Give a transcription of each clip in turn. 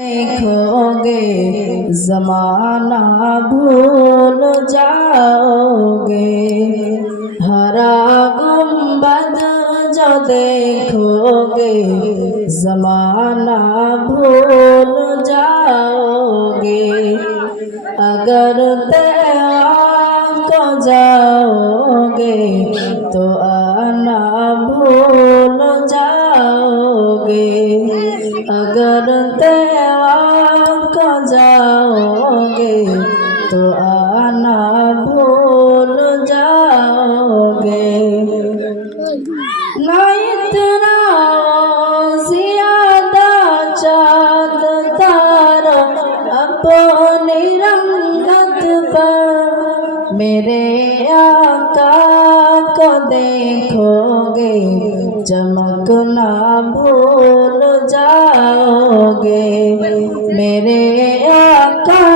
دیکھو گے زمانہ بھول جاؤ گے ہرا گمبد جو دیکھو گے زمانہ بھول جاؤ گے اگر کو جاؤ گے تو آنا بھول تو آنا بھول جاؤ گے اتنا اپنی رنگت پر میرے آقا کو دیکھو گے چمکنا بھول جاؤ گے میرے آقا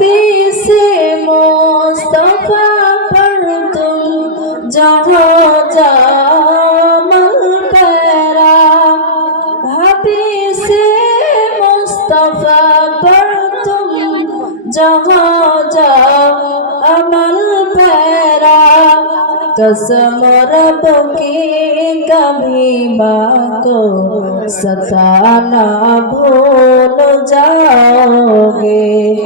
حیس مستفی پر تم جا جاؤ امن تیرا حفیظ مستف پر تم جہ جا امن تیرا قسم رب کی کبھی با کو ستانا بھول جاؤ گے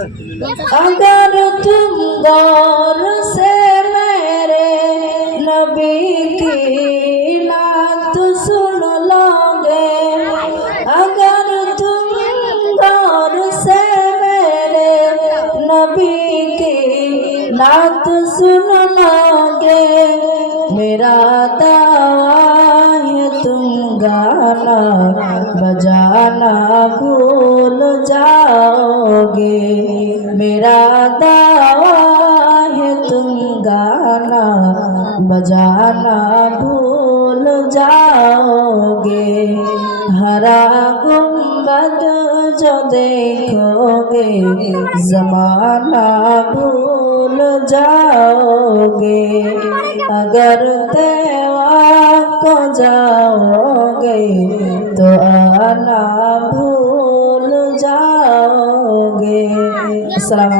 اگر تم دور سے میرے نبی کی نعت سن لوگے اگر تم دور سے میرے نبی کی نات سن لوگے میرا دعویٰ میرا دعویٰ ہے تم گانا بجانا بھول جاؤ گے ہرا گنگ جو دیکھو گے زمانہ بھول جاؤ گے اگر دیوا کو جاؤ گے تو آنا بھول Wassalamualaikum.